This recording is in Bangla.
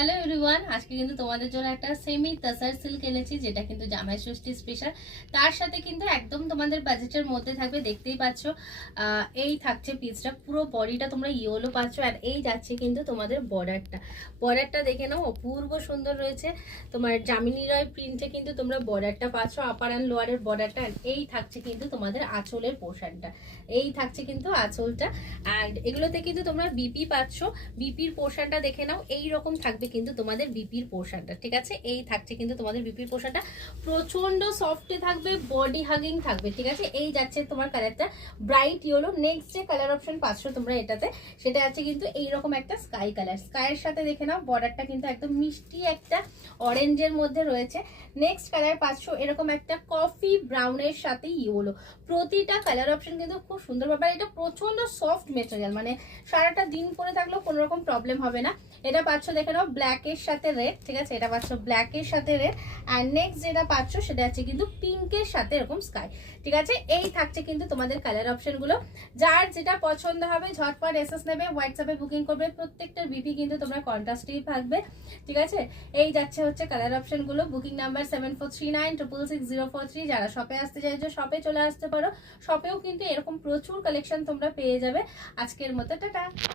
হ্যালো এভরিওয়ান, আজকে কিন্তু তোমাদের জন্য একটা সেমি তাসার সিল্ক এনেছি, যেটা কিন্তু জামাই ষষ্ঠী স্পেশাল। তার সাথে কিন্তু একদম তোমাদের বাজেটের মধ্যে থাকবে। দেখতেই পাচ্ছ এই থাকছে পিসটা, পুরো বডিটা তোমরা ইয়েলো পাচ্ছ। আর এই যাচ্ছে কিন্তু তোমাদের বর্ডারটা দেখে নাও, অপূর্ব সুন্দর রয়েছে। তোমার জামিনী রয় প্রিন্টে কিন্তু তোমরা বর্ডারটা পাচ্ছ, আপার অ্যান্ড লোয়ারের বর্ডারটা। এই থাকছে কিন্তু তোমাদের আঁচলের পোর্শনটা, এই থাকছে কিন্তু আঁচলটা। অ্যান্ড এগুলোতে কিন্তু তোমরা বিপি পাচ্ছ। বিপির পোর্শনটা দেখে নাও, এই রকম থাকবে কিন্তু তোমাদের বিপির পোর্শনটা, ঠিক আছে। এই থাকছে কিন্তু তোমাদের বিপির পোর্শনটা, প্রচন্ড সফটে থাকবে, বডি হাগিং থাকবে, ঠিক আছে। এই যাচ্ছে তোমার কালারটা ব্রাইট ইয়েলো। নেক্সট যে কালার অপশন পাচ্ছ তোমরা এটাতে, সেটা আছে কিন্তু এইরকম একটা স্কাই কালার। স্কাইয়ের সাথে দেখে নাও বর্ডারটা কিন্তু একদম মিষ্টি একটা অরেঞ্জের মধ্যে রয়েছে। নেক্সট কালার পাচ্ছ এরকম একটা কফি ব্রাউনের সাথে ইয়েলো। প্রতিটা কালার অপশন কিন্তু খুব সুন্দর। ব্যাপার, এটা প্রচন্ড সফট মেটেরিয়াল, মানে সারাটা দিন পরে থাকলেও কোনো রকম প্রবলেম হবে না। এটা পাচ্ছ দেখে নাও ব্ল্যাকের সাথে রেড, ঠিক আছে। এটা পাচ্ছ ব্ল্যাকের সাথে রেড। আর নেক্সট যেটা পাচ্ছ সেটা আছে কিন্তু পিঙ্কের সাথে এরকম স্কাই, ঠিক আছে। এই থাকছে কিন্তু তোমাদের কালার অপশনগুলো। যার যেটা পছন্দ হবে ঝটপট এসএস নেবে, হোয়াটসঅ্যাপে বুকিং করবে। প্রত্যেকটার বিপি কিন্তু তোমরা কন্ট্রাস্টেই থাকবে, ঠিক আছে। এই যাচ্ছে হচ্ছে কালার অপশনগুলো। Booking number 7439666043। যারা শপে আসতে চাইছো শপে চলে আসতে পারো। শপেও কিন্তু এরকম প্রচুর কালেকশন তোমরা পেয়ে যাবে। আজকের মতো টাটা।